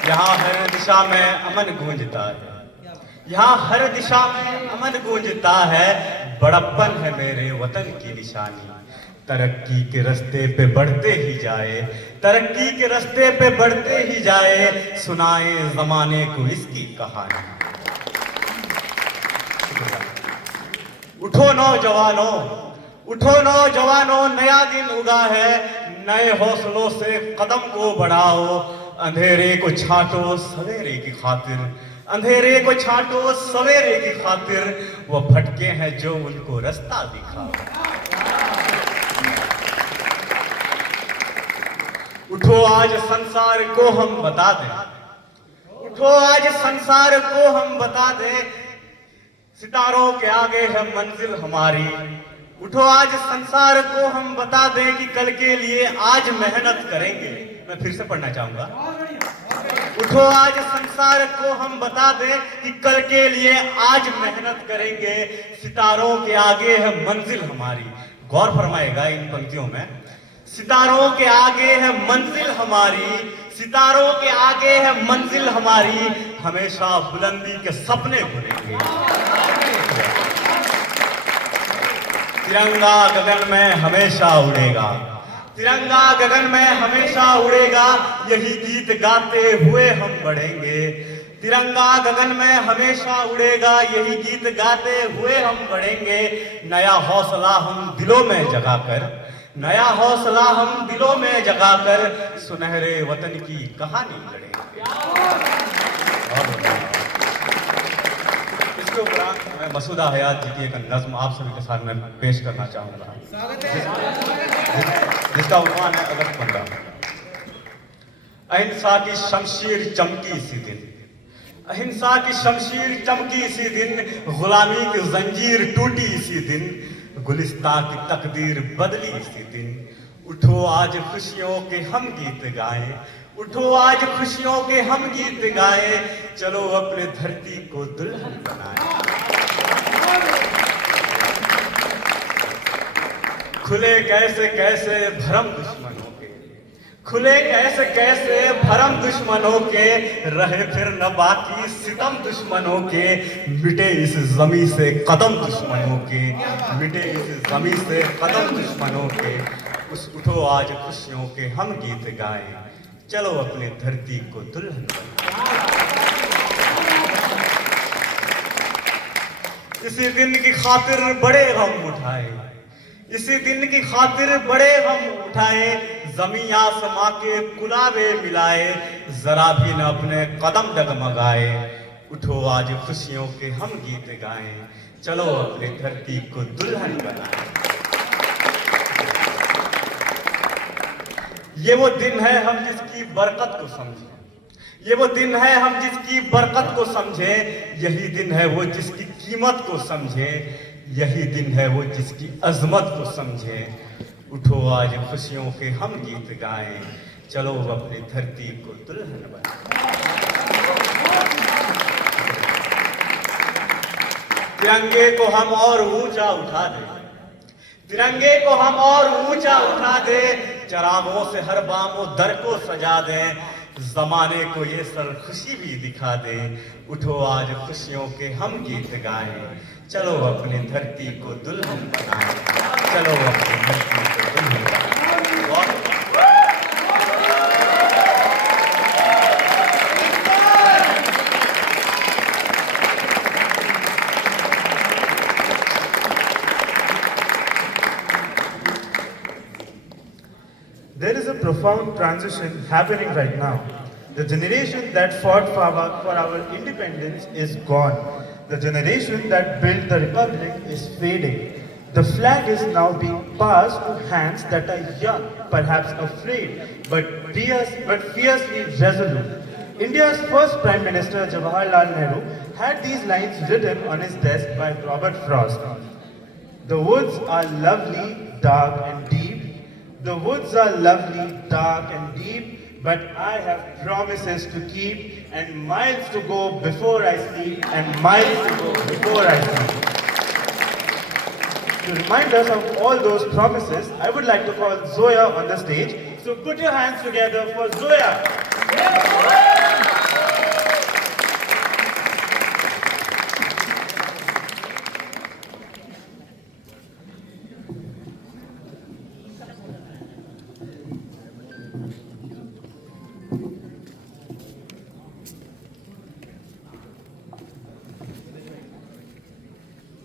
यहाँ हर दिशा में अमन गूंजता है, यहाँ हर दिशा में अमन गूंजता है। बड़प्पन है मेरे वतन की निशानी, तरक्की के रास्ते पे बढ़ते ही जाए, तरक्की के रास्ते पे बढ़ते ही जाए, सुनाए जमाने को इसकी कहानी। उठो नौजवानों, उठो नौजवानों, नया दिन उगा है, नए हौसलों से कदम को बढ़ाओ। अंधेरे को छांटो सवेरे की खातिर, अंधेरे को छांटो सवेरे की खातिर, वो भटके हैं जो उनको रास्ता दिखाओ। उठो आज संसार को हम बता दें, उठो आज संसार को हम बता दें, सितारों के आगे है मंजिल हमारी। उठो आज संसार को हम बता दें कि कल के लिए आज मेहनत करेंगे। मैं फिर से पढ़ना चाहूंगा। उठो आज संसार को हम बता दें कि कल के लिए आज मेहनत करेंगे, सितारों के आगे है मंजिल हमारी। गौर फरमाएगा इन पंक्तियों में, सितारों के आगे है मंजिल हमारी, सितारों के आगे है मंजिल हमारी, हमेशा बुलंदी के सपने बुनेंगे। तिरंगा गगन में हमेशा उड़ेगा, तिरंगा गगन में हमेशा उड़ेगा, यही गीत गाते हुए हम बढ़ेंगे। तिरंगा गगन में हमेशा उड़ेगा, यही गीत गाते हुए हम बढ़ेंगे। नया हौसला हम दिलों में जगाकर, नया हौसला हम दिलों में जगाकर, सुनहरे वतन की कहानी लड़ेंगे। इसके उपरांत मैं मसूदा हयात जी की एक नज्म आप सभी के सामने पेश करना चाहूंगा, जिसका उन्वान है अगस्त 15। अहिंसा की शमशीर चमकी इसी दिन, अहिंसा की शमशीर चमकी इसी दिन, गुलामी की जंजीर टूटी इसी दिन, गुलिस्तान की तकदीर बदली इसी दिन। उठो आज खुशियों के हम गीत गाएं, उठो आज खुशियों के हम गीत गाएं, चलो अपने धरती को दुल्हन बनाएं। खुले कैसे कैसे भरम दुश्मनों के, खुले कैसे कैसे भरम दुश्मनों के, रहे फिर न बाकी सितम दुश्मनों के, मिटे इस जमी से कदम दुश्मनों के, मिटे इस जमी से कदम दुश्मनों के। उठो आज खुशियों के हम गीत गाएं, चलो अपनी धरती को दुल्हन बनाएं। इसी दिन की खातिर बड़े गम उठाए, इसी दिन की खातिर बड़े गम उठाए, जमी आसमां के गुलाबे मिलाए, जरा भी न अपने कदम डगमगाए। उठो आज खुशियों के हम गीत गाएं, चलो अपनी धरती को दुल्हन बनाएं। ये वो दिन है हम जिसकी बरकत को समझे, ये वो दिन है हम जिसकी बरकत को समझे, यही दिन है वो जिसकी कीमत को समझे, यही दिन है वो जिसकी अजमत को समझे। उठो आज खुशियों के हम गीत गाएं, चलो अपनी धरती को दुल्हन बनाएं। तिरंगे को हम और ऊंचा उठा दें, तिरंगे को हम और ऊंचा उठा दे, चरागों से हर बामो दर को सजा दें, जमाने को ये सर खुशी भी दिखा दे। उठो आज खुशियों के हम गीत गाएं, चलो अपनी धरती को दुल्हन बनाएं, चलो अपनी धरती को दुल्हन बनाएं। There is a profound transition happening right now. The generation that fought for our independence is gone. The generation that built the republic is fading. The flag is now being passed to hands that are young, perhaps afraid, but fiercely resolute. India's first Prime Minister Jawaharlal Nehru had these lines written on his desk by Robert Frost. The woods are lovely, dark and deep. The woods are lovely, dark and deep, but I have promises to keep and miles to go before I sleep and miles to go before I sleep. To remind us of all those promises, I would like to call Zoya on the stage. So put your hands together for Zoya.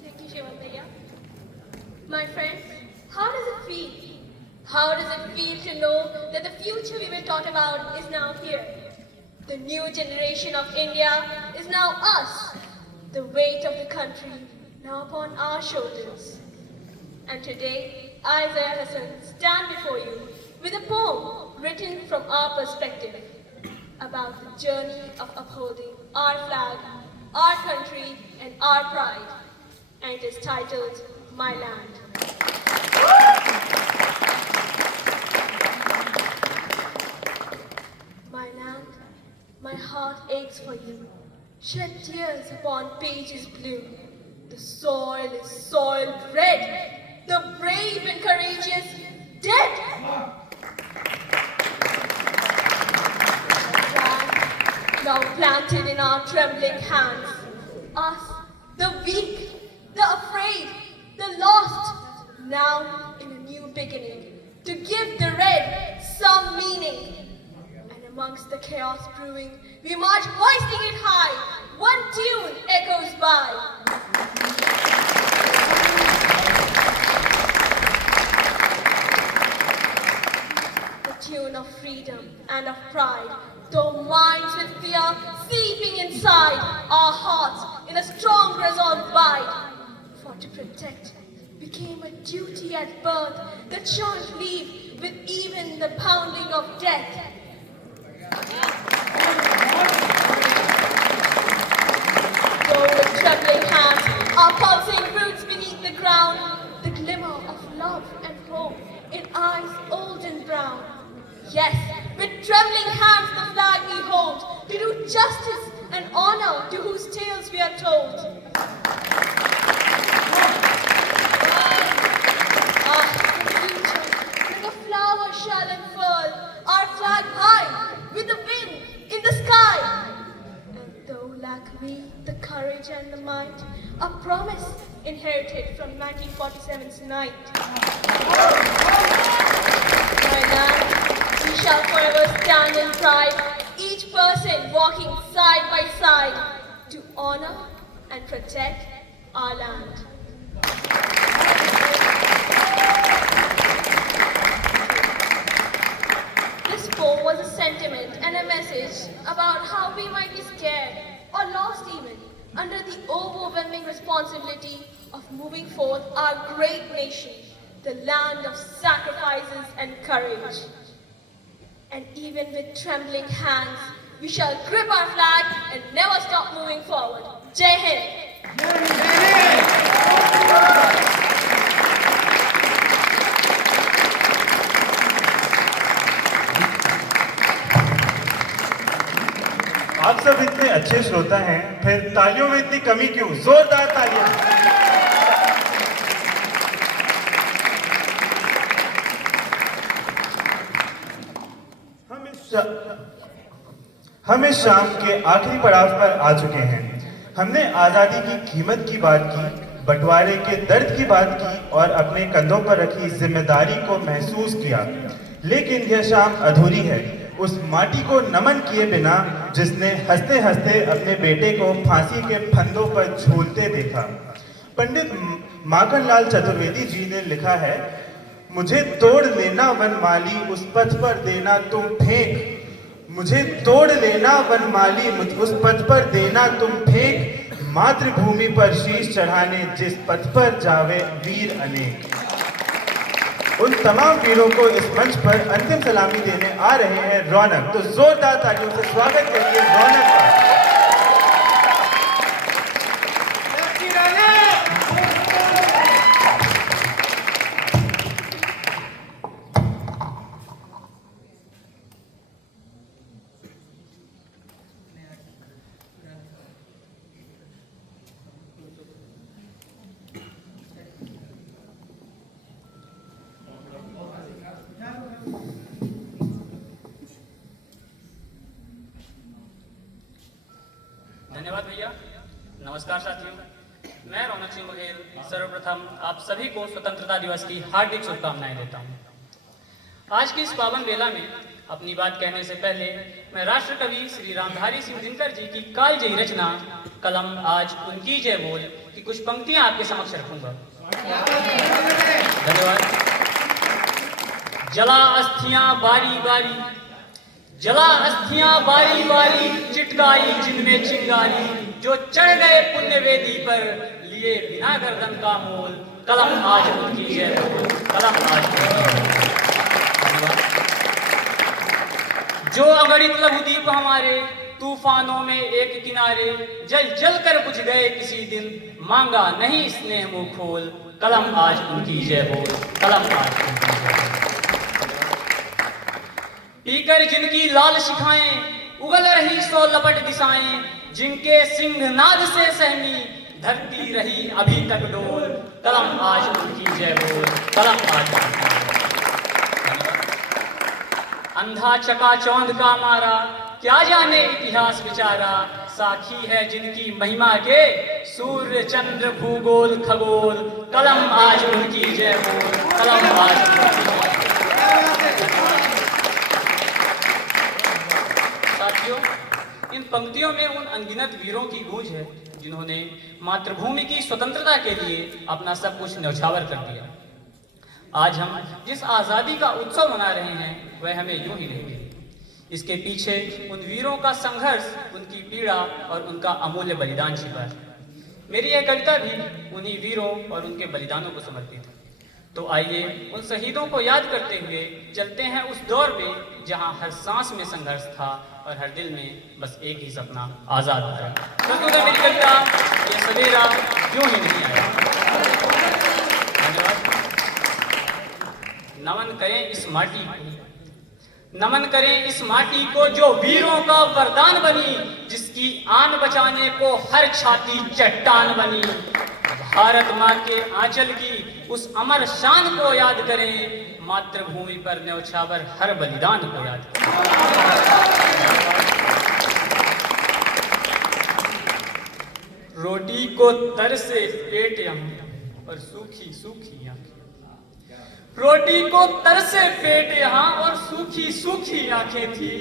Thank you, Shivam Bhaiya. My friends, how does it feel? How does it feel to know that the future we were taught about is now here? The new generation of India is now us. The weight of the country now upon our shoulders. And today, I, Zaya Hassan, stand before you with a poem written from our perspective about the journey of upholding our flag, our country, and our pride. And it is titled, My Land. My land, my heart aches for you. Shed tears upon pages blue. The soil is soiled red. The brave and courageous dead. Land now planted in our trembling hands. Us, the weak, the afraid, the lost, now in a new beginning, to give the red some meaning. And amongst the chaos brewing, we march hoisting it high, one tune echoes by. The tune of freedom and of pride, though minds with fear seeping inside, our hearts in a strong resolve bide. For to protect became a duty at birth that shan't leave with even the pounding of death. Though with trembling hands, our pulsing roots beneath the ground, the glimmer of love and hope in eyes old and brown. Yes, with trembling hands the flag we hold, to do justice and honor to whose tales we are told. When the flowers shall unfurl, our flag high, with the wind in the sky. And though lack we the courage and the might, a promise inherited from 1947's night. My land, we shall forever stand in pride, each person walking side by side, to honor and protect our land. This poem was a sentiment and a message about how we might be scared or lost even under the overwhelming responsibility of moving forth our great nation, the land of sacrifices and courage. And even with trembling hands, we shall grip our flag and never stop moving forward. Jai Hind! आप सब इतने अच्छे श्रोता हैं, फिर तालियों में इतनी कमी क्यों? जोरदार तालियां! हम इस शाम के आखिरी पड़ाव पर आ चुके हैं। हमने आजादी की कीमत की बात की, बंटवारे के दर्द की बात की और अपने कंधों पर रखी जिम्मेदारी को महसूस किया। लेकिन यह शाम अधूरी है उस माटी को नमन किए बिना जिसने हंसते हंसते अपने बेटे को फांसी के फंदों पर झूलते देखा। पंडित माखनलाल चतुर्वेदी जी ने लिखा है, मुझे तोड़ लेना वनमाली उस पथ पर देना तुम फेंक, मुझे तोड़ लेना वनमाली उस पथ पर देना तुम फेंक, मातृभूमि पर शीश चढ़ाने जिस पथ पर जावे वीर अनेक। उन तमाम वीरों को इस मंच पर अंतिम सलामी देने आ रहे हैं रौनक। तो जोरदार तालियों से स्वागत करिए रौनक का। धन्यवाद भैया। नमस्कार साथियों, मैं रौनक सिंह बघेल सर्वप्रथम आप सभी को स्वतंत्रता दिवस की हार्दिक शुभकामनाएं देता हूं। आज की इस पावन बेला में अपनी बात कहने से पहले मैं राष्ट्र कवि श्री रामधारी सिंह दिनकर जी की कालजयी रचना कलम आज उनकी जय बोल की कुछ पंक्तियां आपके समक्ष रखूंगा। धन्यवाद। जला अस्थियां बारी बारी, जला अस्थियां बारी बारी, चिटकाई जिनमें चिंगारी, जो चढ़ गए पुण्य वेदी पर लिए बिना गर्दन का मोल, कलम आज उनकी जय बोल, कलम आज जो अगणित लघुदीप हमारे तूफानों में एक किनारे, जल जल कर बुझ गए किसी दिन, मांगा नहीं स्नेह मुंह खोल, कलम आज उनकी जय बोल, कलम आज उनकी जय बोल। पीकर जिनकी लाल शिखाएं उगल रही सो लपट दिशाएं, जिनके सिंहनाद से सहमी धरती रही अभी तक डोल, कलम आज उनकी जय बोल, कलम आज उनकी जय बोल। अंधा चकाचौंध का मारा क्या जाने इतिहास विचारा, साखी है जिनकी महिमा के सूर्य चंद्र भूगोल खगोल, कलम आज उनकी जय बोल, कलम आज उनकी जय बोल। साथियों, इन पंक्तियों में उन अनगिनत वीरों की गूंज है जिन्होंने मातृभूमि की स्वतंत्रता के लिए अपना सब कुछ न्यौछावर कर दिया। आज हम जिस आजादी का उत्सव मना रहे हैं वह हमें यूं ही नहीं मिली। इसके पीछे उन वीरों का संघर्ष, उनकी पीड़ा और उनका अमूल्य बलिदान छिपा है। मेरी यह कविता भी उन्हीं वीरों और उनके बलिदानों को समर्पित है। तो आइए उन शहीदों को याद करते हुए चलते हैं उस दौर में जहां हर सांस में संघर्ष था और हर दिल में बस एक ही सपना, आजाद भारत। तो मेरी कविता ये सवेरा क्यों ही नहीं आया। धन्यवाद। नमन करें इस माटी को, नमन करें इस माटी को जो वीरों का वरदान बनी, जिसकी आन बचाने को हर छाती चट्टान बनी। भारत माँ के आंचल की उस अमर शान को याद करें, मातृभूमि पर न्यौछावर हर बलिदान को याद करें। रोटी को तरसे पेट यहाँ और सूखी सूखी आंखें, रोटी को तरसे पेट यहाँ और सूखी सूखी आंखें थी,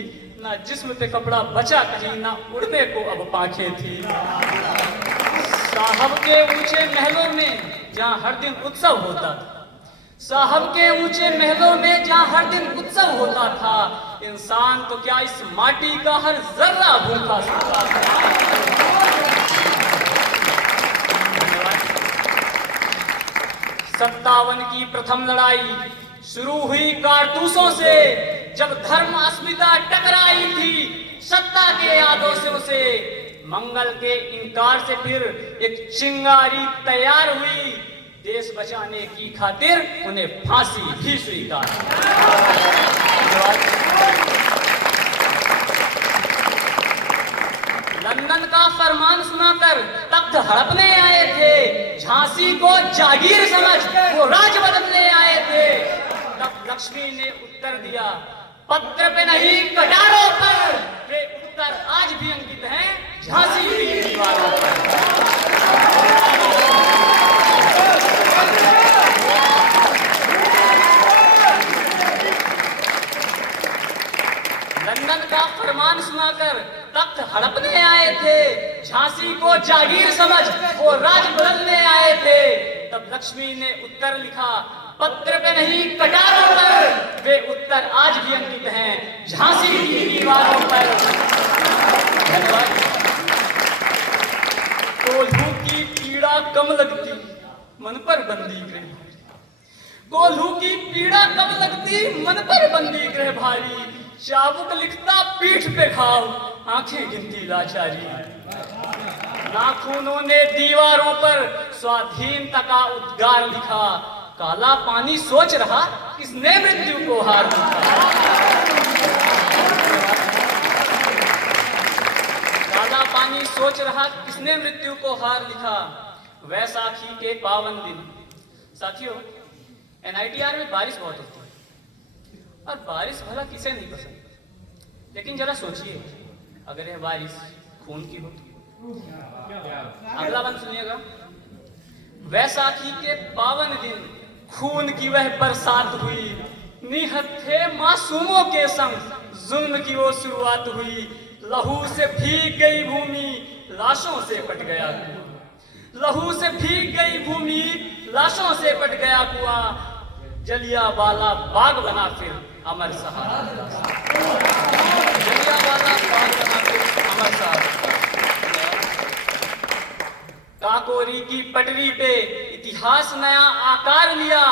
ना जिस्म पे कपड़ा बचा कहीं, ना उड़ने को अब पांखें थी। साहब के ऊंचे महलों में जहाँ हर दिन उत्सव होता था, साहब के ऊंचे महलों में जहाँ हर दिन उत्सव होता था, इंसान तो क्या इस माटी का हर जर्रा भूखा सोता था। 57 की प्रथम लड़ाई शुरू हुई कारतूसों से, जब धर्म अस्मिता टकराई थी सत्ता के आदोशों से। मंगल के इनकार से फिर एक चिंगारी तैयार हुई, देश बचाने की खातिर उन्हें फांसी भी स्वीकार। लंदन का फरमान सुनाकर तख्त हड़पने आए थे, झांसी को जागीर समझ वो राज बदलने आए थे। तब लक्ष्मी ने उत्तर दिया, पत्र पे नहीं कटारों पर। वे उत्तर आज भी अंकित हैं झांसी की दीवारों पर। लंदन का फरमान सुनाकर तख्त हड़पने आए थे, झांसी को जागीर समझ वो राज बदलने आए थे। तब लक्ष्मी ने उत्तर लिखा, पत्र पे नहीं कटारों पर। वे उत्तर आज भी अंकित हैं झांसी की दीवारों पर। धन्यवाद। कोल्हू की पीड़ा कम लगती मन पर बंदी गृह भारी। कोल्हू की पीड़ा कम लगती मन पर बंदी गृह भारी। चाबुक लिखता पीठ पे घाव आंखें गिनती लाचारी। नाखूनों ने दीवारों पर स्वाधीनता का उद्गार लिखा। काला पानी सोच रहा किसने मृत्यु को हार दिया। काला पानी सोच रहा किसने मृत्यु को हार लिखा। वैसाखी के पावन दिन। साथियों, एनआईटीआर में बारिश बहुत होती है और बारिश भला किसे नहीं पसंद। लेकिन जरा सोचिए, अगर यह बारिश खून की हो। अगला बंद सुनिएगा। वैसाखी के पावन दिन खून की वह बरसात हुई। निहत्थे मासूमों के संग जुल्म की वो शुरुआत हुई। लहू से भीग गई भूमि, लाशों से पट गया कुआं। लहू से भीग गई भूमि, लाशों से पट गया कुआं। जलियांवाला बाग बना फिर अमर सहारा। जलियांवाला बाग बना फिर अमर सहारा। काकोरी की पटरी पे इतिहास नया आकार लिया।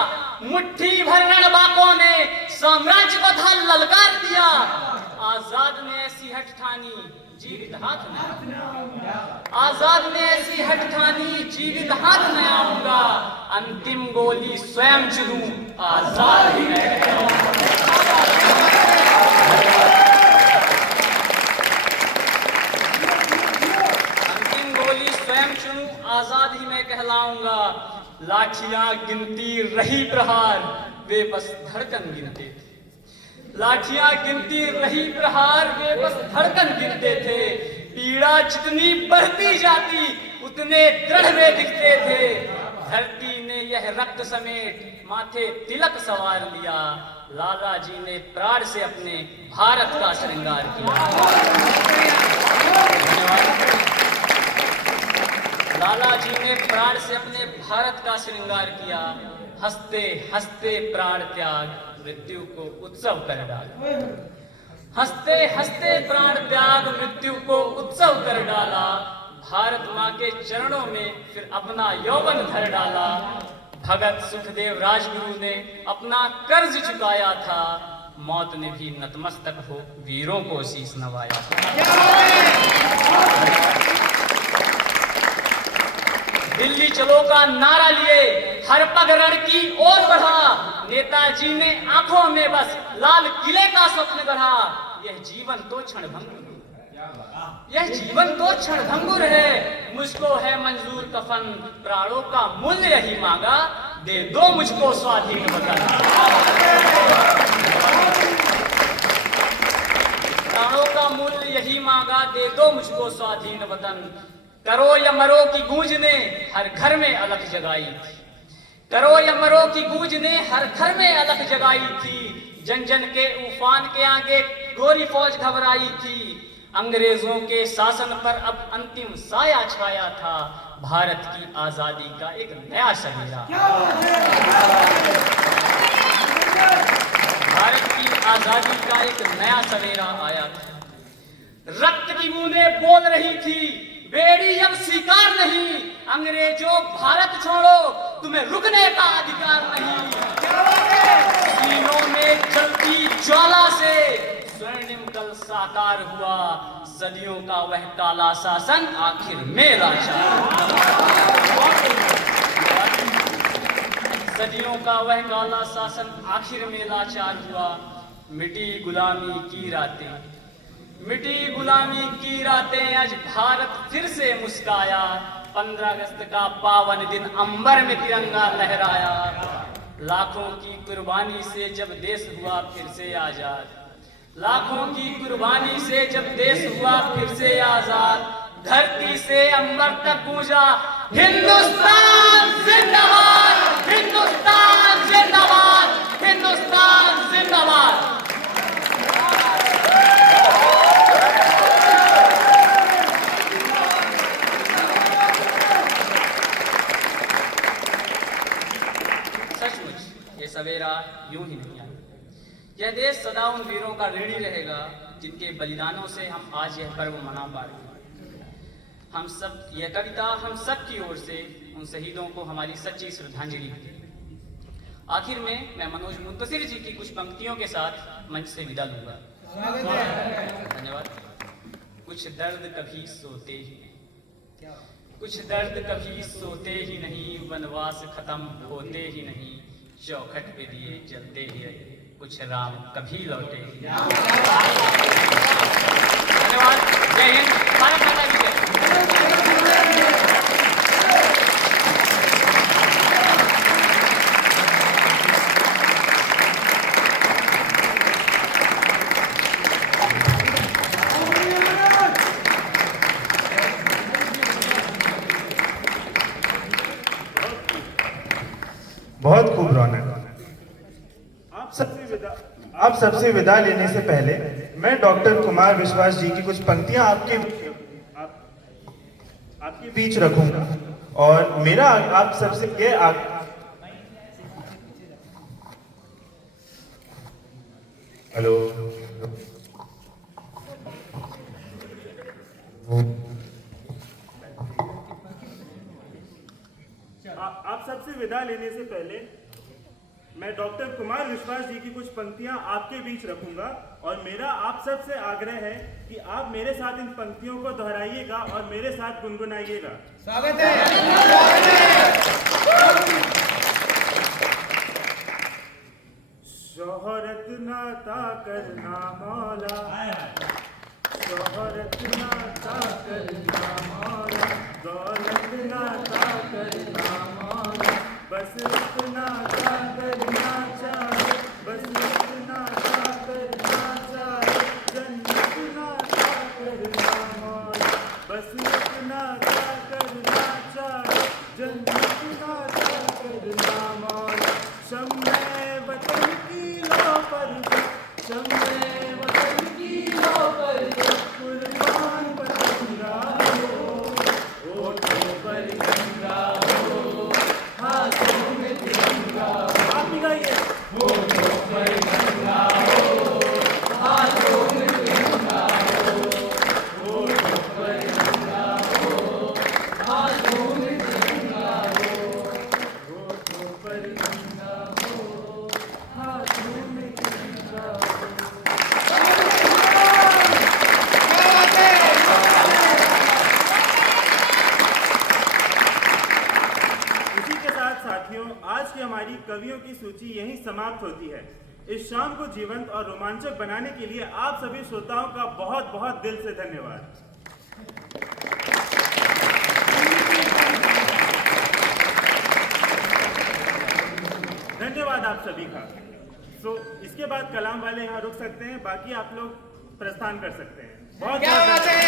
मुट्ठी भर रणबाकों ने साम्राज्य को था ललकार दिया। आजाद ने ऐसी हट ठानी जीवित हाथ में। आजाद ने ऐसी हट ठानी जीवित हाथ में आऊंगा। अंतिम गोली स्वयं चलूं आजाद ही आजाद ही मैं कहलाऊंगा। लाठियां गिनती रही प्रहार, वे बस धड़कन गिनते थे। लाठियां गिनती रही प्रहार, वे बस धड़कन गिनते थे। पीड़ा जितनी बढ़ती जाती उतने दृढ़ वे दिखते थे। धरती ने यह रक्त समेट माथे तिलक सवार लिया। लाला जी ने प्राण से अपने भारत का श्रृंगार किया। लाला जी ने प्राण से अपने भारत का श्रृंगार किया। हंसते हंसते प्राण त्याग मृत्यु को उत्सव कर डाला। हंसते हंसते प्राण त्याग मृत्यु को उत्सव कर डाला। भारत माँ के चरणों में फिर अपना यौवन धर डाला। भगत सुखदेव राजगुरु ने अपना कर्ज चुकाया था। मौत ने भी नतमस्तक हो वीरों को शीश नवाया था। दिल्ली चलो का नारा लिए हर पग रण की ओर बढ़ा। नेताजी ने आंखों में बस लाल किले का स्वप्न गढ़ा। यह जीवन तो क्षणभंगुर, यह जीवन तो क्षणभंगुर है। मुझको है मंजूर कफन, प्राणों का मूल्य यही मांगा। दे दो मुझको स्वाधीन वतन। प्राणों का मूल्य यही मांगा, दे दो मुझको स्वाधीन वतन। करो या मरो की गूंज ने हर घर में अलख जगाई थी। करो या मरो की गूंज ने हर घर में अलख जगाई थी। जन जन के उफान के आगे गोरी फौज घबराई थी। अंग्रेजों के शासन पर अब अंतिम साया छाया था। भारत की आजादी का एक नया सवेरा। भारत की आजादी का एक नया सवेरा आया था। रक्त की बूंदें बोल रही थी, बेड़ी अब स्वीकार नहीं। अंग्रेजों भारत छोड़ो, तुम्हें रुकने का अधिकार नहीं। सीनों में जलती ज्वाला से स्वर्णिम कल साकार हुआ। सदियों का वह काला शासन आखिर में लाचार। सदियों का वह काला शासन आखिर में लाचार हुआ। मिटी गुलामी की रातें, मिटी गुलामी की रातें, आज भारत फिर से मुस्काया। 15 अगस्त का पावन दिन अंबर में तिरंगा लहराया। लाखों की कुर्बानी से जब देश हुआ फिर से आजाद। लाखों की कुर्बानी से जब देश हुआ फिर से आजाद। धरती से अंबर तक गूंजा हिंदुस्तान जिंदाबाद, हिंदुस्तान जिंदाबाद, हिंदुस्तान जिंदाबाद। सवेरा यूं ही नहीं आया। यह देश सदा उन वीरों का ऋणी रहेगा जिनके बलिदानों से हम आज यह पर्व मना पा रहे हैं। यह कविता हम सब की ओर से उन शहीदों को हमारी सच्ची श्रद्धांजलि है। आखिर में मैं मनोज मुंतसिर जी की कुछ पंक्तियों के साथ मंच से विदा लूंगा। धन्यवाद। कुछ दर्द कभी सोते ही नहीं, कुछ दर्द कभी सोते ही नहीं, वनवास खत्म होते ही नहीं, चौखट पे दिए जलते ही रहे, कुछ राम कभी लौटे ही नहीं। धन्यवाद। जय हिंद। भारत माता की जय। बहुत खूब रौनक। आप सबसे विदा लेने से पहले मैं डॉक्टर कुमार विश्वास जी की कुछ पंक्तियां आपके बीच रखूंगा और मेरा आप सबसे हेलो आप सबसे विदा लेने से पहले मैं डॉक्टर कुमार विश्वास जी की कुछ पंक्तियां आपके बीच रखूंगा और मेरा आप सबसे आग्रह है कि आप मेरे साथ इन पंक्तियों को दोहराइएगा और मेरे साथ गुनगुनाइएगा। स्वागत है। शोहरत नाता करना मौला, शोहरत नाता करना मौला, दौलत नाता करना मौला, बस इतना करना चाहे, बस इतना करना चाहे, जन्नत नाता करना मौला, बस इतना करना चाहे, जन्नत नाता करना मौला। शम्मे वतन की लो पर, शम्मे वतन की लो पर, कुर्बान बतंगा हो, ओठों पर गंगा हो, हाथों में तिरंगा। आप भी गाइए। ओठों पर गंगा हो, हाथों में तिरंगा हो, ओठों पर गंगा हो, हाथों में तिरंगा हो, ओठों पर गंगा हो, हाथों में तिरंगा हो। इसी के साथ साथियों, आज की हमारी कवियों की सूची यहीं समाप्त होती है। इस शाम को जीवंत और रोमांचक बनाने के लिए आप सभी श्रोताओं का बहुत बहुत दिल से धन्यवाद। धन्यवाद आप सभी का। इसके बाद कलाम वाले यहाँ रुक सकते हैं, बाकी आप लोग प्रस्थान कर सकते हैं। बहुत क्या बात है।